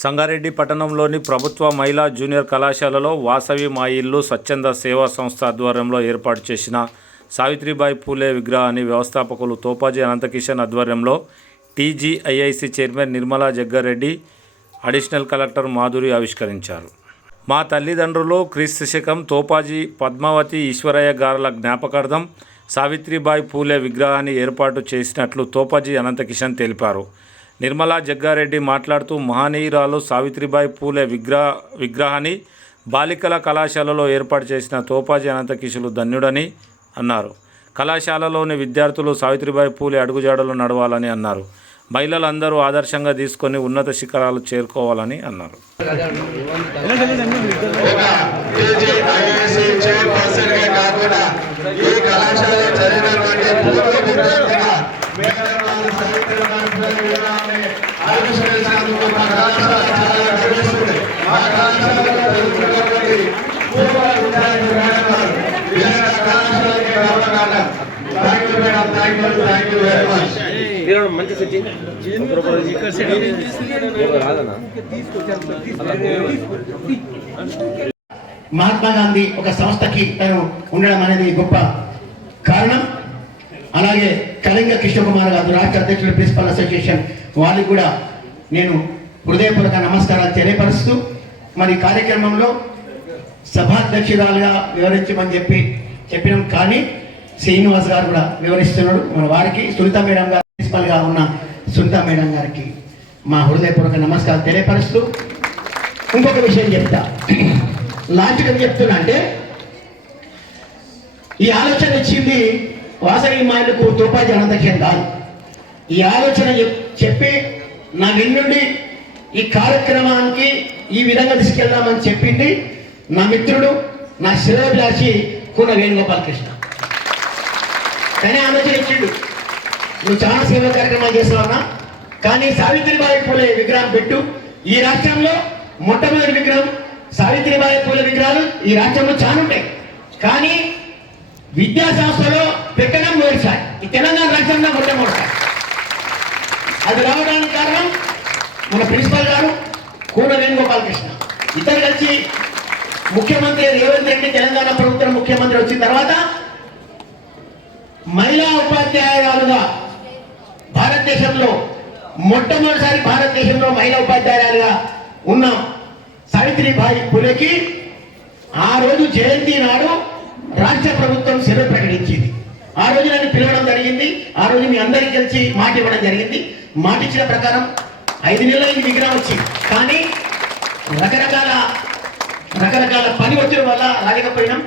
సంగారెడ్డి పట్టణంలోని ప్రభుత్వ మహిళా జూనియర్ కళాశాలలో వాసవి మా ఇల్లు స్వచ్ఛంద సేవా సంస్థ ఆధ్వర్యంలో ఏర్పాటు చేసిన సావిత్రిబాయి పూలే విగ్రహాన్ని వ్యవస్థాపకులు తోపాజీ అనంతకిషన్ ఆధ్వర్యంలో TGIIC chairman Nirmala Jaggareddy, additional collector Madhuri ఆవిష్కరించారు. మా తల్లిదండ్రులు క్రీస్తు శకం తోపాజీ పద్మావతి ఈశ్వరయ్య గారుల జ్ఞాపకార్థం సావిత్రిబాయి పూలే విగ్రహాన్ని ఏర్పాటు చేసినట్లు తోపాజీ అనంతకిషన్ తెలిపారు. నిర్మలా జగ్గారెడ్డి మాట్లాడుతూ మహనీయురాలు సావిత్రిబాయి పూలే విగ్రహాన్ని బాలికల కళాశాలలో ఏర్పాటు చేసిన తోపాజీ అనంతకిషులు ధన్యుడని అన్నారు. కళాశాలలోని విద్యార్థులు సావిత్రిబాయి పూలే అడుగుజాడలు నడవాలని అన్నారు. మహిళలందరూ ఆదర్శంగా తీసుకొని ఉన్నత శిఖరాలు చేరుకోవాలని అన్నారు. మహాత్మా గాంధీ ఒక సంస్థకి తను ఉండడం అనేది గొప్ప కారణం. అలాగే కళింగ కిషోర్ కుమార్ గారు రాష్ట్ర అధ్యక్షుడు ప్రిన్సిపల్ అసోసియేషన్ వాళ్ళకి కూడా నేను హృదయపూర్వక నమస్కారాలు తెలియపరుస్తూ మరి కార్యక్రమంలో సభాధ్యక్షురాలుగా వివరించమని చెప్పినాం. కానీ శ్రీనివాస్ గారు కూడా వివరిస్తున్నాడు. మన వారికి సునీత మేడం గారు ప్రిన్సిపల్గా ఉన్న సునీత మేడం గారికి మా హృదయపూర్వక నమస్కారాలు తెలియపరుస్తూ ఇంకొక విషయం చెప్తా. లాస్ట్గా చెప్తున్నా అంటే ఈ ఆలోచన ఇచ్చింది వాసవి మాయలకు తోపాజీ అనంతకిషన్ కాదు. ఈ ఆలోచన చెప్పి నా నిన్నుండి ఈ కార్యక్రమానికి ఈ విధంగా తీసుకెళ్దామని చెప్పింది నా మిత్రుడు, నా శ్రేయోభిలాషి కూన వేణుగోపాలకృష్ణ. కానీ ఆలోచన ఇచ్చిండు, నువ్వు చాలా సేవా కార్యక్రమాలు చేస్తావన్నా, కానీ సావిత్రిబాయి పూలే విగ్రహం పెట్టు. ఈ రాష్ట్రంలో మొట్టమొదటి విగ్రహం సావిత్రిబాయి పూలే విగ్రహాలు ఈ రాష్ట్రంలో చాలా ఉంటాయి, కానీ విద్యా సంస్థలో పెట్టడం మొదటిసారి ఈ తెలంగాణ రాష్ట్రంలో మొట్టమొదటిసారి. అది రావడానికి కారణం మన ప్రిన్సిపల్ గారు కూన వేణుగోపాలకృష్ణ. ఇద్దరు కలిసి ముఖ్యమంత్రి రేవంత్ రెడ్డి తెలంగాణ ప్రభుత్వం ముఖ్యమంత్రి వచ్చిన తర్వాత మహిళా ఉపాధ్యాయురాలుగా భారతదేశంలో మొట్టమొదటిసారి భారతదేశంలో మహిళా ఉపాధ్యాయురాలుగా ఉన్న సావిత్రిబాయి పూలేకి ఆ రోజు జయంతి నాడు రాష్ట్ర ప్రభుత్వం సెలవు ప్రకటించింది. ఆ రోజు నన్ను పిలవడం జరిగింది. ఆ రోజు మీ అందరికీ కలిసి మాట ఇవ్వడం జరిగింది. మాట ఇచ్చిన ప్రకారం 5 నెలల విగ్రహం వచ్చింది, కానీ రకరకాల పని ఒత్తిడి వల్ల రాలేకపోయినాం.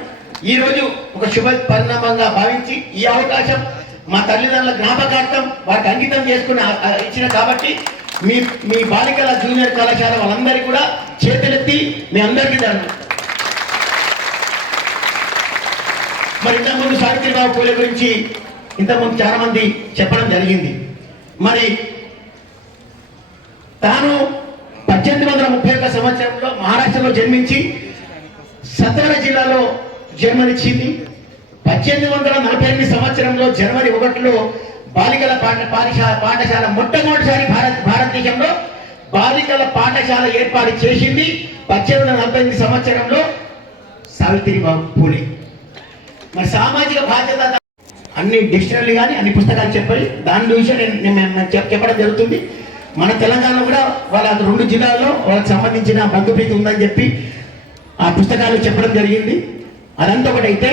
ఈ రోజు ఒక శుభ పరిణామంగా భావించి ఈ అవకాశం మా తల్లిదండ్రుల జ్ఞాపకార్థం వారికి అంకితం చేసుకుని ఇచ్చిన కాబట్టి మీ బాలికల జూనియర్ కళాశాల వాళ్ళందరికీ కూడా చేతులెత్తి మీ అందరికీ ధన్యవాదాలు. మరి ఇంతకుముందు సావిత్రిబాయి పూలే గురించి ఇంతకుముందు చాలా మంది చెప్పడం జరిగింది. మరి తాను 1831 సంవత్సరంలో మహారాష్ట్రలో జన్మించి సత్వర జిల్లాలో జన్మనిచ్చింది. 1848 సంవత్సరంలో జనవరి 1లో బాలికల పాఠశాల మొట్టమొదటిసారి భారతదేశంలో బాలికల పాఠశాల ఏర్పాటు చేసింది 1848 సంవత్సరంలో సావిత్రిబాయి పూలే. మరి సామాజిక బాధ్యత అన్ని డిక్షనరీ కానీ అన్ని పుస్తకాలు చెప్పాలి. దాని విషయం నేను చెప్పడం జరుగుతుంది. మన తెలంగాణలో కూడా వాళ్ళ 2 జిల్లాల్లో వాళ్ళకి సంబంధించిన బంధుప్రీతి ఉందని చెప్పి ఆ పుస్తకాలు చెప్పడం జరిగింది. అదంతా ఒకటైతే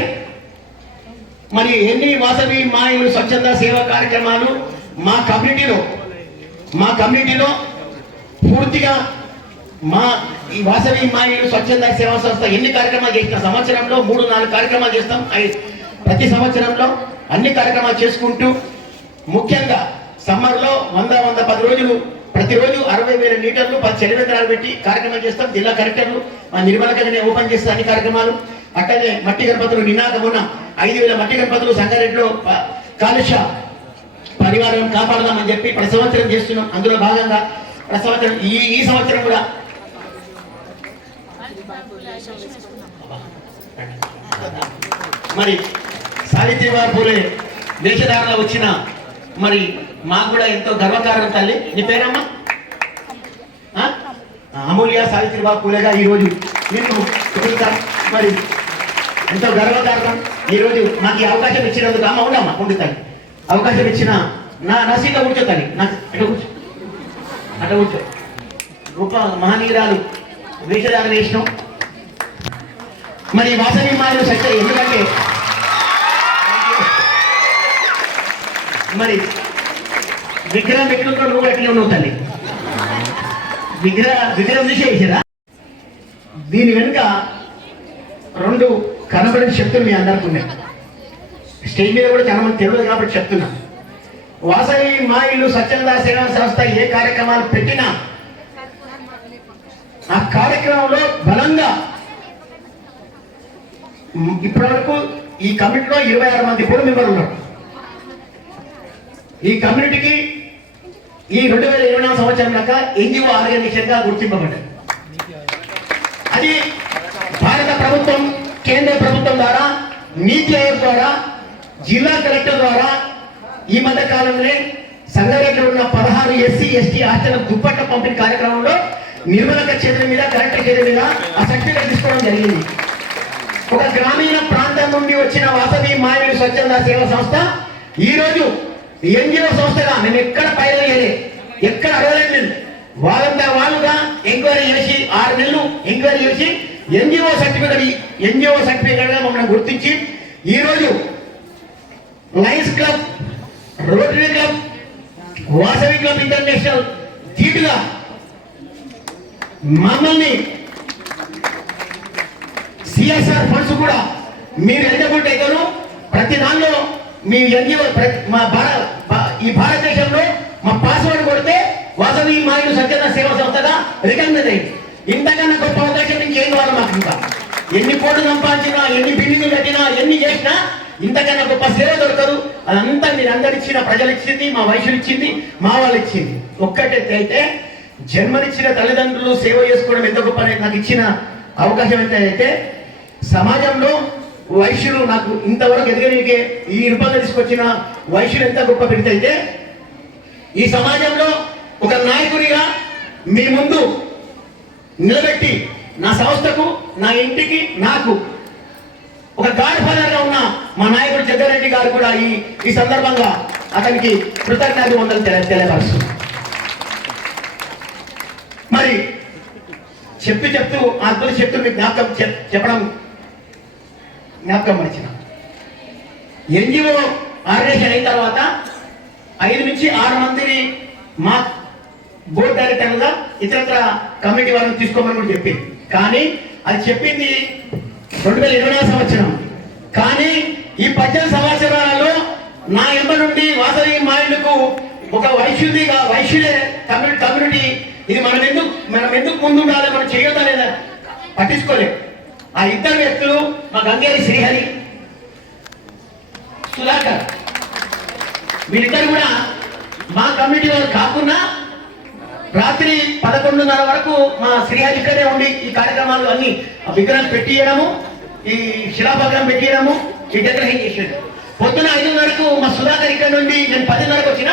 మరి ఎన్ని వాసవి మాయులు స్వచ్ఛంద సేవా కార్యక్రమాలు మా కమ్యూనిటీలో పూర్తిగా ఈ వాసవి మాయులు స్వచ్ఛంద సేవా సంస్థ ఎన్ని కార్యక్రమాలు చేసిన సంవత్సరంలో 3-4 కార్యక్రమాలు చేస్తాం. ప్రతి సంవత్సరంలో అన్ని కార్యక్రమాలు చేసుకుంటూ ముఖ్యంగా సమ్మర్లో 110 రోజులు ప్రతిరోజు 60,000 లీటర్లు 10 చెలివేంద్రాలు పెట్టి కార్యక్రమాలు చేస్తాం. జిల్లా కలెక్టర్లు మా నిర్మలకనే ఓపెన్ చేస్తే అన్ని కార్యక్రమాలు. అక్కడనే మట్టి గణపతులు నినాదమున 5,000 మట్టి గణపతులు సంగారెడ్డిలో కాలుష్య పరివారం కాపాడదామని చెప్పి ప్రతి సంవత్సరం చేస్తున్నాం. అందులో భాగంగా ప్రతి సంవత్సరం ఈ సంవత్సరం కూడా మరి సావిత్రిబాయి పూలే వేషధారణ వచ్చిన మరి మాకు కూడా ఎంతో గర్వకారణం. తల్లి నీ పేరమ్మా? అమూల్య సావిత్రిబాయి పూలేగా ఈరోజు నేను మరి ఎంతో గర్వకారణం. ఈరోజు నాకు ఈ అవకాశం ఇచ్చినందుకు అమ్మ ఉండమ్మా ఉండుతాను అవకాశం ఇచ్చిన నా సీట్లో కూర్చోతాను నాకు అట్లా కూర్చో గొప్ప మహనీయురాలు వేషధారణ వేసినాం. మరి వాసవి మాయలు సత్య ఎందుకంటే మరి విగ్రహం పెట్టుకుంటూ నువ్వు అట్లే ఉన్నావు తల్లి. విగ్రహం చూసే వేసారా? దీని వెనుక రెండు కనబడిన శక్తులు మీ అందరికీ ఉన్నాయి. స్టేజ్ మీద కూడా చాలా మంది తెలియదు కాబట్టి చెప్తున్నా. వాసవి మాయిలు స్వచ్ఛంద సేవా సంస్థ ఏ కార్యక్రమాలు పెట్టినా ఆ కార్యక్రమంలో బలంగా ఇప్పటివరకు ఈ కమిటీలో 26 మంది కూడా మెంబర్లు ఉన్నారు. ఈ కమ్యూనిటీకి ఈ 2024 సంవత్సరం దాకా ఎన్జిఓ ఆర్గనైజేషన్ గా గుర్తింపబడ్డారు. అది భారత ప్రభుత్వం కేంద్ర ప్రభుత్వం ద్వారా నీతి ఆయోగ్ ద్వారా జిల్లా కలెక్టర్ ద్వారా ఈ మధ్య కాలంలోనే సంగారెడ్డిలో ఉన్న 16 SC ST హాస్టల్ దుప్పట్ల పంపిణీ కార్యక్రమంలో నిర్మలక చేతుల మీద కలెక్టర్ చేతుల మీద ఆ సర్టిఫికేట్ తీసుకోవడం జరిగింది. ఒక గ్రామీణ ప్రాంతం నుండి వచ్చిన వాసవి మాయలు స్వచ్ఛంద సేవా సంస్థ ఈ రోజు ఎన్జిఓ సంస్థగా మేము ఎక్కడ పైరవేయలే, ఎక్కడ అడగలేదు. వాళ్ళంతా వాళ్ళుగా ఎంక్వైరీ చేసి 6 నెలలు ఎంక్వైరీ చేసి ఎన్జిఓ సర్టిఫికేట్ గా మమ్మల్ని గుర్తించి ఈరోజు Lions club, rotary club, Vasavi club international ధీటుగా మమ్మల్ని CSR ఫండ్స్ కూడా మీరు ఎలిజిబిలిటీ అయితేను ప్రతి దానిలో మీ ఎన్జిఓ ఈ భారతదేశంలో మా పాస్వర్డ్ కొడితే వాసవి మాయలు స్వచ్ఛంద సేవా సంస్థగా రికగ్నైజ్ అయింది. ఇంతకన్నా గొప్ప అవకాశం ఇంకేం కావాలి మాకు? ఇంకా ఎన్ని కోట్లు సంపాదించినా, ఎన్ని బిల్డింగ్లు కట్టినా, ఎన్ని చేసినా ఇంతకన్నా గొప్ప సేవ దొరకదు. అదంతా మీరు అందరు ఇచ్చిన, ప్రజలు ఇచ్చింది, మా వయసులు ఇచ్చింది, మా వాళ్ళు ఇచ్చింది. ఒక్కటైతే అయితే జన్మనిచ్చిన తల్లిదండ్రులు సేవ చేసుకోవడం ఎంత గొప్ప అనేది నాకు ఇచ్చిన అవకాశం ఎంత అయితే సమాజంలో వైశ్యులు నాకు ఇంతవరకు ఎదగడానికి ఈ రూపంగా తీసుకొచ్చిన వైశ్యులు ఎంత గొప్ప వ్యక్తి అయితే ఈ సమాజంలో ఒక నాయకుడిగా మీ ముందు నిలబెట్టి నా సంస్థకు, నా ఇంటికి, నాకు ఒక గాడ్ ఫాదర్ గా ఉన్న మా నాయకుడు జగ్గారెడ్డి గారు కూడా ఈ సందర్భంగా అతనికి కృతజ్ఞతలు తెలియపరుస్తుంది. మరి చెప్తూ అద్భుత శక్తులు మీకు జ్ఞాపకం మరిచిన ఎన్జిఓ ఆర్గనైజేషన్ అయిన తర్వాత 5 నుంచి 6 మందిని మా బోర్డు డైరెక్టర్గా ఇతరత్ర కమిటీ వాళ్ళని తీసుకోమని కూడా చెప్పింది. కానీ అది చెప్పింది 2024 సంవత్సరం. కానీ ఈ 18 సంవత్సరాలలో నా ఎంబ నుండి వాసవి మాయిలకు ఒక వైశ్యులే కమ్యూనిటీ ఇది మనం ఎందుకు ముందు ఉండాలి, మనం చేయొద్దా లేదా పట్టించుకోలేదు. ఆ 2 వ్యక్తులు మా గంగేరి శ్రీహరి, సుధాకర్, వీళ్ళిద్దరు కూడా మా కమ్యూనిటీ వాళ్ళు కాకుండా రాత్రి 11:30 వరకు మా శ్రీహరి ఇక్కడే ఉండి ఈ కార్యక్రమాలు అన్ని విగ్రహం పెట్టియడము, ఈ శిలాభగ్నం పెట్టియడము, ఈ డెకరేషన్ చేసాడు. పొద్దున 5:30కు మా సుధాకర్ ఇక్కడ నుండి నేను 10:30కు వచ్చిన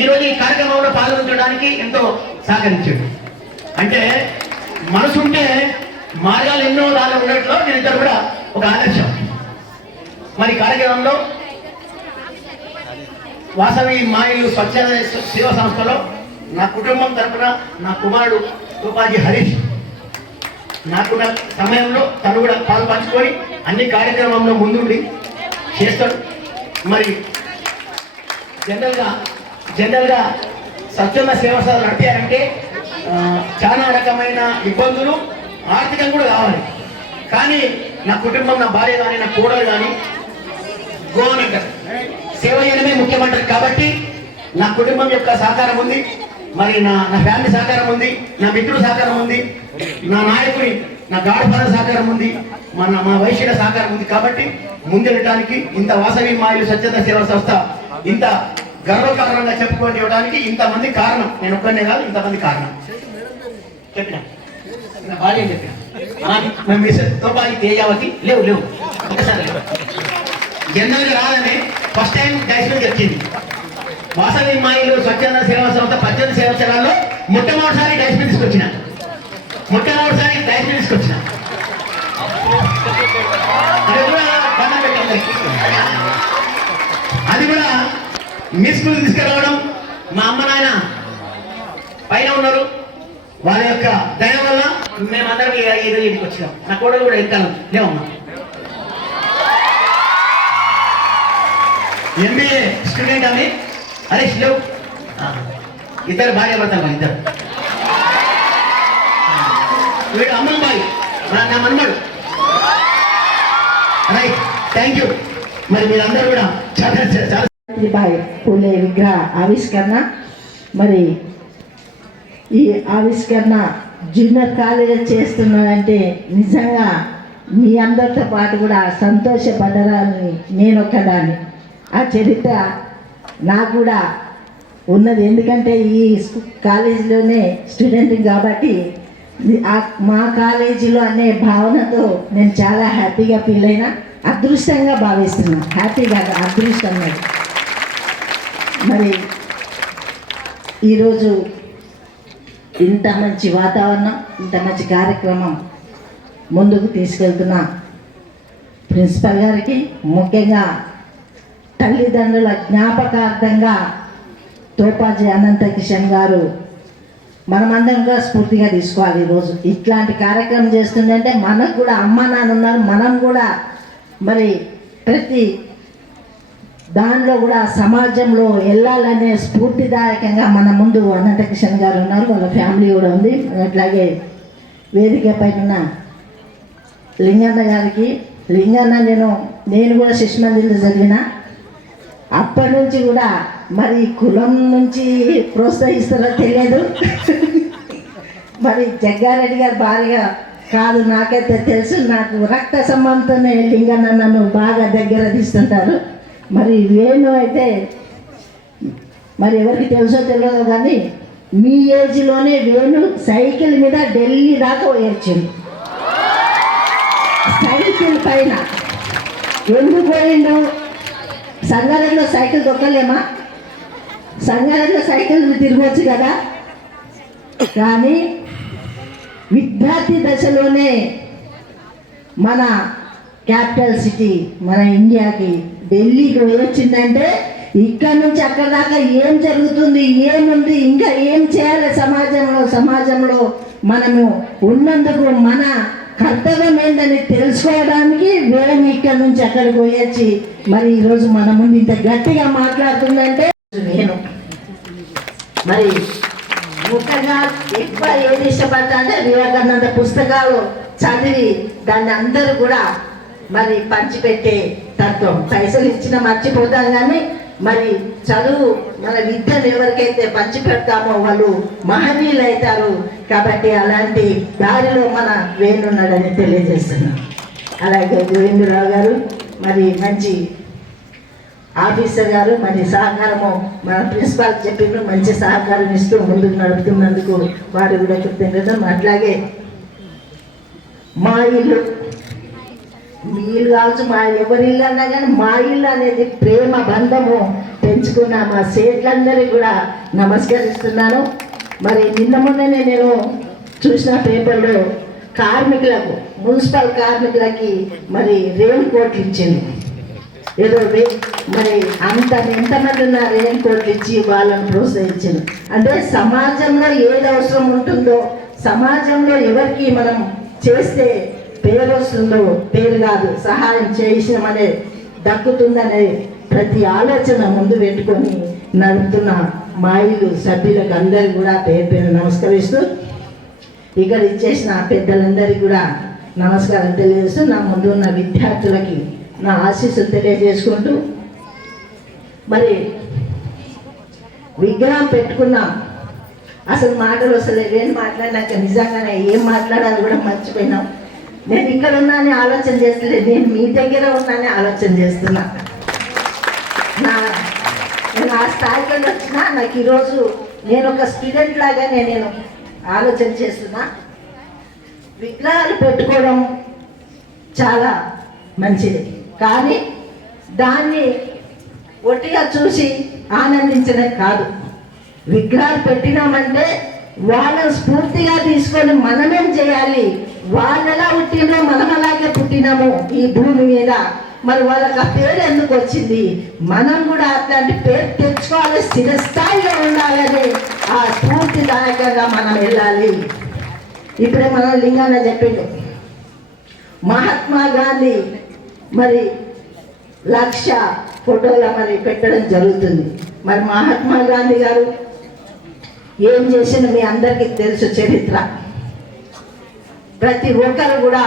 ఈ రోజు ఈ కార్యక్రమంలో పాల్గొనడానికి ఎంతో సహకరించాడు. అంటే మనసుంటే మార్గాలు ఎన్నో దానిలో ఉండట్లో వీళ్ళిద్దరు కూడా ఒక ఆదర్శం. మరి కార్యక్రమంలో వాసవి మాయిలు స్వచ్ఛంద సేవా సంస్థలో నా కుటుంబం తరఫున నా కుమారుడు తోపాజీ హరీష్ నాకున్న సమయంలో తను కూడా పాలు పంచుకొని అన్ని కార్యక్రమంలో ముందుండి చేస్తాడు. మరి జనరల్గా స్వచ్ఛంద సేవా సంస్థలు నడిపారంటే చాలా రకమైన ఇబ్బందులు ఆర్థికంగా కూడా కావాలి. కానీ నా కుటుంబం, నా భార్య కానీ, నా కోడలు కానీ గోవనంటారు సేవ చేయడమే ముఖ్యమంటారు. కాబట్టి నా కుటుంబం యొక్క సహకారం ఉంది, మరి నా ఫ్యామిలీ సహకారం ఉంది, నా మిత్రుల సహకారం ఉంది, నా నాయకుని, నా గాడ్ ఫాదర్ సహకారం ఉంది, మా వైశ్యుల సహకారం ఉంది. కాబట్టి ముందెళ్ళడానికి ఇంత వాసవి మాయిలు స్వచ్ఛంద సేవా సంస్థ ఇంత గర్వకారణంగా చెప్పుకొని ఇవ్వడానికి ఇంతమంది కారణం. నేను ఒక్కనే కాదు, ఇంతమంది కారణం చెప్పిన నా భార్య చెప్పిన తోపాలి తేజావతి లేవు ఒకసారి జనరల్గా రాదని ఫస్ట్ టైం డైస్మెంట్ వచ్చింది. వాసవి మాయిలు స్వచ్ఛంద సేవా సంస్థ 18 సంవత్సరాల్లో మొట్టమొదటిసారి డైస్మెంట్ తీసుకొచ్చిన మొట్టమొదటిసారి డైరీ తీసుకొచ్చిన అది కూడా దండం పెట్టండి. అది కూడా మీ స్కూల్ తీసుకురావడం మా అమ్మ నాయన పైన ఉన్నారు, వాళ్ళ యొక్క దయ వల్ల మేమందరం ఈరోజు ఇంటికి వచ్చినాం. నా కోడలు కూడా ఎక్కాను లేవమ్మా. ఎంబీఏ స్టూడెంట్ అని హరీష్ లేవు, ఇద్దరు భార్య భర్తలు ఇద్దరు. వీడు అమ్మాయి నా మన్మడు. Right, thank you. మరి మీరందరూ కూడా చాలా సావిత్రిబాయి పూలే విగ్రహ ఆవిష్కరణ. మరి ఈ ఆవిష్కరణ జూనియర్ కాలేజ్ చేస్తున్నానంటే నిజంగా మీ అందరితో పాటు కూడా సంతోషపడ్డరాని నేను ఒకదాన్ని. ఆ చరిత్ర నాకు కూడా ఉన్నది, ఎందుకంటే ఈ కాలేజీలోనే స్టూడెంట్ కాబట్టి మా కాలేజీలో అనే భావనతో నేను చాలా హ్యాపీగా ఫీల్ అయినా, అదృష్టంగా భావిస్తున్నాను. హ్యాపీగా అదృష్టం. మరి ఈరోజు ఇంత మంచి వాతావరణం, ఇంత మంచి కార్యక్రమం ముందుకు తీసుకెళ్తున్న ప్రిన్సిపల్ గారికి, ముఖ్యంగా తల్లిదండ్రుల జ్ఞాపకార్థంగా తోపాజీ అనంత కిషన్ గారు మనమందరం కూడా స్ఫూర్తిగా తీసుకోవాలి. ఈరోజు ఇట్లాంటి కార్యక్రమం చేస్తుందంటే మనకు కూడా అమ్మ నాన్న ఉన్నారు, మనం కూడా మరి ప్రతి దానిలో కూడా సమాజంలో వెళ్ళాలనే స్ఫూర్తిదాయకంగా మన ముందు అనంత కిషన్ గారు ఉన్నారు, వాళ్ళ ఫ్యామిలీ కూడా ఉంది. అట్లాగే వేదిక పైన లింగన్న గారికి, లింగన్న నేను కూడా శిశు మందిలో చదివిన, అప్పటి నుంచి కూడా మరి కులం నుంచి ప్రోత్సహిస్తారో తెలియదు. మరి జగ్గారెడ్డి గారు భారీగా కాదు, నాకైతే తెలుసు, నాకు రక్త సంబంధంతోనే లింగన్న నన్ను బాగా దగ్గర తీస్తుంటారు. మరి వేణు అయితే మరి ఎవరికి తెలుసో తెలియదు కానీ మీ ఏజ్లోనే వేణు సైకిల్ మీద ఢిల్లీ దాకా పోయొచ్చింది. సైకిల్ పైన ఎందుకు పోయిండు? సంగారెడ్డిలో సైకిల్ దొక్కలేమా? సంగారెడ్డిలో సైకిల్ తిరగవచ్చు కదా. కానీ విద్యార్థి దశలోనే మన క్యాపిటల్ సిటీ మన ఇండియాకి ఢిల్లీకి వచ్చిందంటే ఇక్కడ నుంచి అక్కడ దాకా ఏం జరుగుతుంది, ఏముంది, ఇంకా ఏం చేయాలి సమాజంలో మనము ఉన్నందుకు మన కర్తవ్యం ఏంటని తెలుసుకోవడానికి వేరే ఇక్కడ నుంచి అక్కడికి పోయొచ్చి మరి ఈరోజు మన ముందు ఇంత గట్టిగా మాట్లాడుతుందంటే నేను మరి ముఖ్యంగా ఎక్కువ ఏది ఇష్టపడతా అంటే వివేకానంద పుస్తకాలు చదివి దాన్ని అందరూ కూడా మరి పంచిపెట్టే తత్వం. పైసలు ఇచ్చిన మర్చిపోతాం కానీ మరి చదువు మన విద్యను ఎవరికైతే పంచిపెడతామో వాళ్ళు మహనీయులు అవుతారు. కాబట్టి అలాంటి దారిలో మన వేణున్నాడని తెలియజేస్తున్నాం. అలాగే గోవిందరావు గారు మరి మంచి ఆఫీసర్ గారు, మరి సహకారము మన ప్రిన్సిపాల్ చెప్పిండ్రు, మంచి సహకారం ఇస్తూ ముందుకు నడుపుతున్నందుకు వారు కూడా కృతజ్ఞతలు. అట్లాగే మా ఇల్లు, మీ ఇల్లు కావచ్చు, మా ఎవరి ఇల్లు అన్నా కానీ మా ఇల్లు అనేది ప్రేమ బంధము పెంచుకున్న మా సేట్లందరికీ కూడా నమస్కరిస్తున్నాను. మరి నిన్న మొన్ననే నేను చూసిన పేపర్లో కార్మికులకు, మున్సిపల్ కార్మికులకి మరి రెయిన్ కోట్లు ఇచ్చింది. ఏదో మరి ఎంతమంది ఉన్న రెయిన్ కోట్లు ఇచ్చి వాళ్ళని ప్రోత్సహించింది. అంటే సమాజంలో ఏది అవసరం ఉంటుందో, సమాజంలో ఎవరికి మనం చేస్తే పేరు వస్తుందో, పేరు కాదు సహాయం చేసినామనే దక్కుతుందనే ప్రతి ఆలోచన ముందు పెట్టుకొని నడుపుతున్న మా ఇల్లు సభ్యులకు అందరికీ కూడా పేరు పేరు నమస్కరిస్తూ, ఇక్కడ ఇచ్చేసిన పెద్దలందరికీ కూడా నమస్కారం తెలియజేస్తూ, నా ముందు ఉన్న విద్యార్థులకి నా ఆశీస్సులు తెలియజేసుకుంటూ, మరి విగ్రహం పెట్టుకున్నాం. అసలు మాటలు వస్తలేదు, ఏం మాట్లాడినాక నిజంగానే ఏం మాట్లాడాలి కూడా మర్చిపోయినాం. నేను ఇక్కడ ఉన్నానని ఆలోచన చేస్తలేదు, నేను మీ దగ్గర ఉన్నానని ఆలోచన చేస్తున్నా. నేను ఆ స్థాయికి వచ్చినా నాకు ఈరోజు నేను ఒక స్టూడెంట్ లాగానే నేను ఆలోచన చేస్తున్నా. విగ్రహాలు పెట్టుకోవడం చాలా మంచిది, కానీ దాన్ని ఒట్టిగా చూసి ఆనందించడం కాదు. విగ్రహాలు పెట్టినామంటే వాళ్ళని స్ఫూర్తిగా తీసుకొని మనమేం చేయాలి, వాళ్ళు ఎలా పుట్టినో మనం అలాగే పుట్టినాము ఈ భూమి మీద, మరి వాళ్ళకి ఆ పేరు ఎందుకు వచ్చింది, మనం కూడా అట్లాంటి పేరు తెచ్చుకోవాలి, స్థిరస్థాయిలో ఉండాలని ఆ స్ఫూర్తిదాయకంగా మనం వెళ్ళాలి. ఇప్పుడే మనం లింగాన చెప్పిండు మహాత్మా గాంధీ మరి 1,00,000 ఫోటోల మరి పెట్టడం జరుగుతుంది. మరి మహాత్మా గాంధీ గారు ఏం చేసిన మీ అందరికీ తెలుసు చరిత్ర. ప్రతి ఒక్కరు కూడా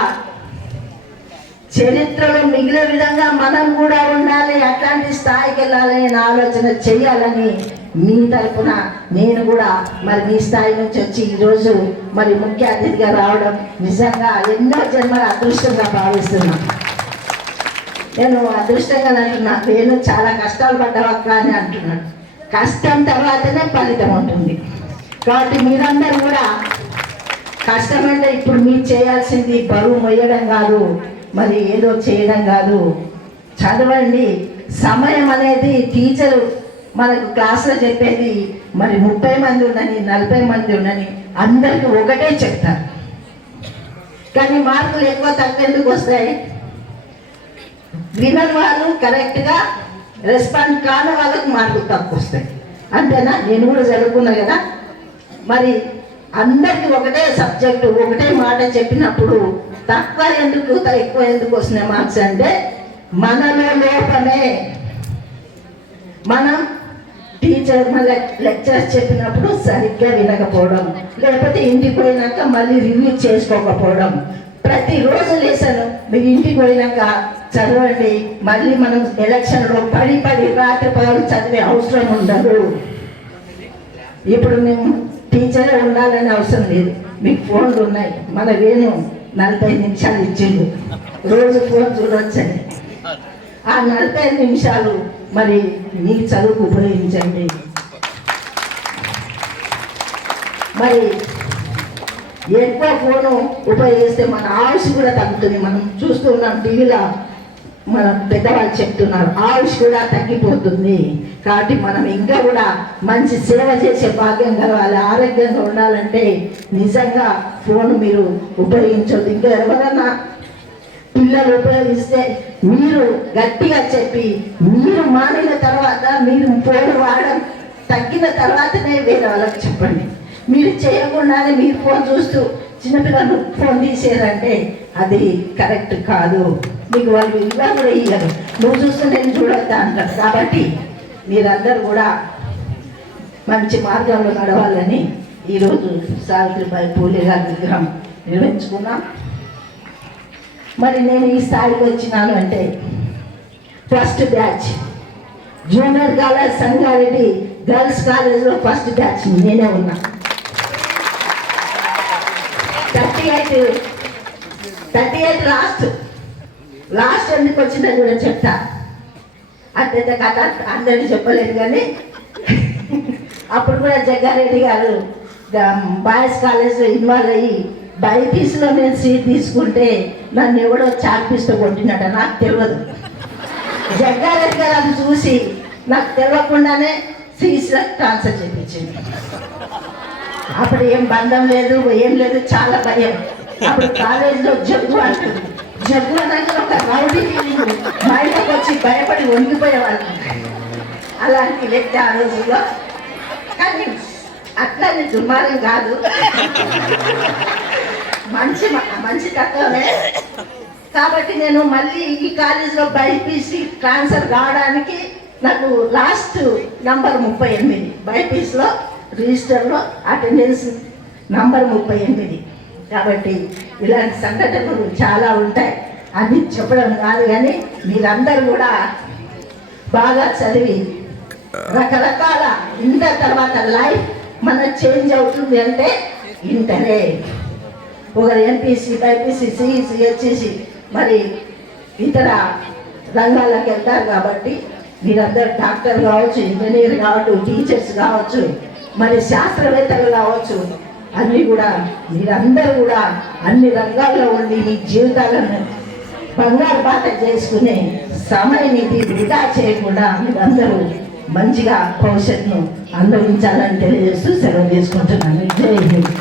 చరిత్రలో మిగిలిన విధంగా మనం కూడా ఉండాలి, అట్లాంటి స్థాయికి వెళ్ళాలని ఆలోచన చేయాలని మీ తరఫున నేను కూడా మరి మీ స్థాయి నుంచి వచ్చి ఈరోజు మరి ముఖ్య అతిథిగా రావడం నిజంగా ఎన్నో జన్మల అదృష్టంగా భావిస్తున్నాను. నేను అదృష్టంగా అంటున్నా, నేను చాలా కష్టాలు పడ్డవక్క అని అంటున్నాను. కష్టం తర్వాతనే ఫలితం ఉంటుంది. కాబట్టి మీరందరూ కూడా కష్టం అంటే ఇప్పుడు మీరు చేయాల్సింది బరువు మొయ్యడం కాదు, మరి ఏదో చేయడం కాదు, చదవండి. సమయం అనేది టీచరు మనకు క్లాస్లో చెప్పేది మరి 30 మంది ఉండని 40 మంది ఉండని అందరికీ ఒకటే చెప్తారు. కానీ మార్కులు ఎక్కువ తక్కువ ఎందుకు వస్తాయి? వినని వాళ్ళు కరెక్ట్గా రెస్పాండ్ కాని వాళ్ళకు మార్కులు తక్కువ వస్తాయి. అంతేనా? నేను కూడా చదువుకున్నా కదా. మరి అందరికీ ఒకటే సబ్జెక్టు ఒకటే మాట చెప్పినప్పుడు తక్కువ ఎందుకు ఎక్కువ ఎందుకు వస్తున్నాయి మార్క్స్ అంటే మనలో లోపమే. మనం టీచర్ మన లెక్చర్స్ చెప్పినప్పుడు సరిగ్గా వినకపోవడం, లేకపోతే ఇంటికి పోయినాక మళ్ళీ రివ్యూ చేసుకోకపోవడం. ప్రతిరోజు లేసాను మీరు ఇంటికి పోయినాక చదవండి. మళ్ళీ మనం ఎలక్షన్లో పడి రాత్రి పగలు చదివే అవసరం ఉండదు. ఇప్పుడు మేము టీచరే ఉండాలని అవసరం లేదు, మీకు ఫోన్లు ఉన్నాయి. మన వేణు 45 నిమిషాలు ఇచ్చిండు, రోజు ఫోన్ చూడొచ్చని. ఆ 45 నిమిషాలు మరి మీ చదువుకు ఉపయోగించండి. మరి ఎక్కువ ఫోను ఉపయోగిస్తే మన ఆయుష్ కూడా తగ్గుతుంది. మనం చూస్తున్నాం టీవీలో మన పెద్దవాళ్ళు చెప్తున్నారు, ఆయుష్ కూడా తగ్గిపోతుంది. కాబట్టి మనం ఇంకా కూడా మంచి సేవ చేసే భాగ్యం కలవాలి, ఆరోగ్యంగా ఉండాలంటే నిజంగా ఫోన్ మీరు ఉపయోగించవద్దు. ఇంకా ఎవరైనా పిల్లలు ఉపయోగిస్తే మీరు గట్టిగా చెప్పి మీరు మానిన తర్వాత మీరు ఫోన్ వాడడం తగ్గిన తర్వాతనే వేరే వాళ్ళకి చెప్పండి. మీరు చేయకుండానే మీరు ఫోన్ చూస్తూ చిన్నపిల్లలు ఫోన్ తీసేయాలంటే అది కరెక్ట్ కాదు. మీకు వాళ్ళు ఇలా కూడా ఇయ్యరు, నువ్వు చూస్తూ నేను చూడొద్దా అంటారు. కాబట్టి మీరందరూ కూడా మంచి మార్గంలో నడవాలని ఈరోజు సావిత్రిబాయి పూలే గారి విగ్రహం నిర్వహించుకున్నాం. మరి నేను ఈ స్థాయికి వచ్చినాను అంటే first batch junior college Sangareddy girls కాలేజ్లో ఫస్ట్ బ్యాచ్ నేనే ఉన్నా. 38 లాస్ట్ ఎందుకు వచ్చిందని కూడా చెప్తా. అంతే కథ అందరినీ చెప్పలేదు కానీ అప్పుడు కూడా జగ్గారెడ్డి గారు బాయ్స్ కాలేజ్లో ఇన్వాల్వ్ అయ్యి బైపీసీలో నేను సీట్ తీసుకుంటే నన్ను ఎవడో చాక్పీస్తో కొట్టినట్ట నాకు తెలియదు. జగ్గారెడ్డి గారు అది చూసి నాకు తెలియకుండానే సీట్స్లో ట్రాన్స్ఫర్ చేయించింది. అప్పుడు ఏం బంధం లేదు ఏం లేదు, చాలా భయం. అప్పుడు కాలేజీలో జగ్గు అంటుంది, జగ్గు అన్నాక ఒక రౌడీ బయటకు వచ్చి భయపడి వణికిపోయేవాళ్ళు. అలాంటి వ్యక్తి ఆ రోజుల్లో. కానీ అట్లా నేను దుర్మార్గం కాదు, మంచి తత్వమే. కాబట్టి నేను మళ్ళీ ఈ కాలేజీలో బైపీసీ ట్రాన్స్ఫర్ కావడానికి నాకు లాస్ట్ నంబర్ 38 బైపీసీలో రిజిస్టర్లో అటెండెన్స్ నంబర్ 38. కాబట్టి ఇలాంటి సంఘటనలు చాలా ఉంటాయి, అది చెప్పడం కాదు. కానీ మీరందరూ కూడా బాగా చదివి రకరకాల ఇంటర్ తర్వాత లైఫ్ మన చేంజ్ అవుతుంది అంటే ఇంటరే. ఒకరు ఎంపీసీ బైపీసీ సిఈసీ హెచ్ఈసీ మరి ఇతర రంగాలకు వెళ్తారు. కాబట్టి మీరందరూ డాక్టర్ కావచ్చు, ఇంజనీర్ కావచ్చు, టీచర్స్ కావచ్చు, మరి శాస్త్రవేత్తలు కావచ్చు, అన్నీ కూడా మీరందరూ కూడా అన్ని రంగాల్లో ఉండి మీ జీవితాలను బంగారు బాట చేసుకునే సమయం ఇది వృధా చేయకుండా మీరందరూ మంచిగా భవిష్యత్తును అనుభవించాలని తెలియజేస్తూ సెలవు తీసుకుంటున్నాను. జై హింద్.